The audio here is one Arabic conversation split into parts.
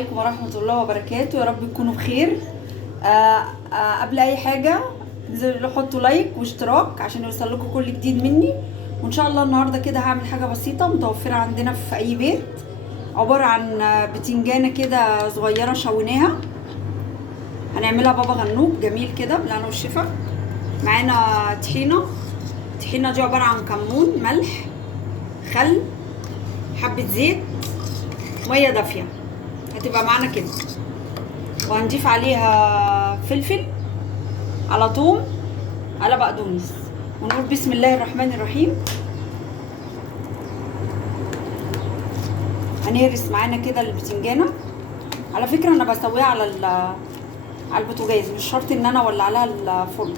عليكم ورحمة الله وبركاته. يا رب تكونوا بخير. قبل اي حاجة انزلوا حطوا لايك واشتراك عشان يوصل لكم كل جديد مني. وان شاء الله النهاردة كده هعمل حاجة بسيطة متوفرة عندنا في اي بيت، عبارة عن بتنجانة كده صغيرة شويناها، هنعملها بابا غنوج جميل كده بالهنا والشفا. معانا طحينة دي عبارة عن كمون، ملح، خل، حبة زيت، مية دافية، هتبقى معانا كده. وهنضيف عليها فلفل، على ثوم، على بقدونس، ونقول بسم الله الرحمن الرحيم. هنهرس معانا كده البتنجانه. على فكره انا بسويها على البوتاجاز، مش شرط ان انا اولع لها الفرن،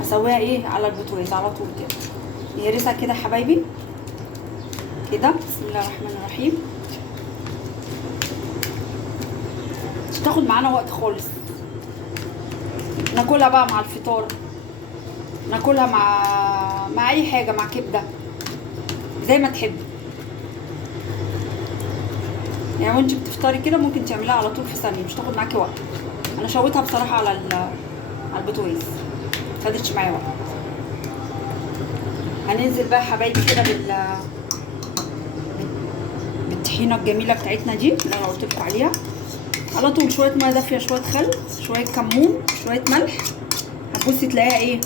هسويها على البوتاجاز على طول كده. نهرسها كده يا حبايبي كده، بسم الله الرحمن الرحيم. مش تاخد معانا وقت خالص، ناكلها بقى مع الفطار، ناكلها مع اي حاجه، مع كبده، زي ما تحبي. يعني وانت بتفطري كده ممكن تعمليها على طول في ثانيه، مش تاخد معاكي وقت. انا شويتها بصراحه على البوتاجاز، خدتش معايا وقت. هننزل بقى حبايبي كده بالطحينه الجميله بتاعتنا دي اللي انا قلت لكم عليها. على طول شويه ميه دافيه، شويه خل، شويه كمون، شويه ملح. هتبصي تلاقيها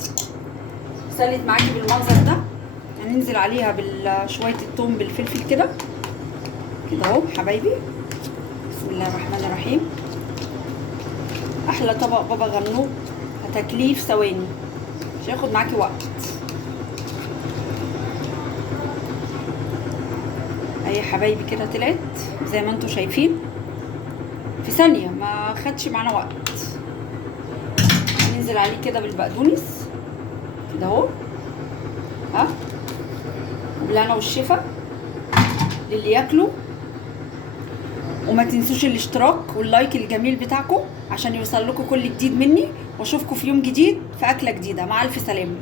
سالت معاكي بالمنظر ده. هننزل عليها بشويه الثوم بالفلفل كده اهو حبايبي. بسم الله الرحمن الرحيم. احلى طبق بابا غنوج هتاكليه في ثواني، مش هياخد معاكي وقت. اي حبايبي كده طلعت زي ما انتم شايفين في ثانيه، ما خدش معانا وقت. هننزل عليه كده بالبقدونس كده اهو، بالهنا والشفا للي ياكلوا. وما تنسوش الاشتراك واللايك الجميل بتاعكم عشان يوصل لكم كل جديد مني، واشوفكم في يوم جديد في اكله جديده. مع الف سلامه.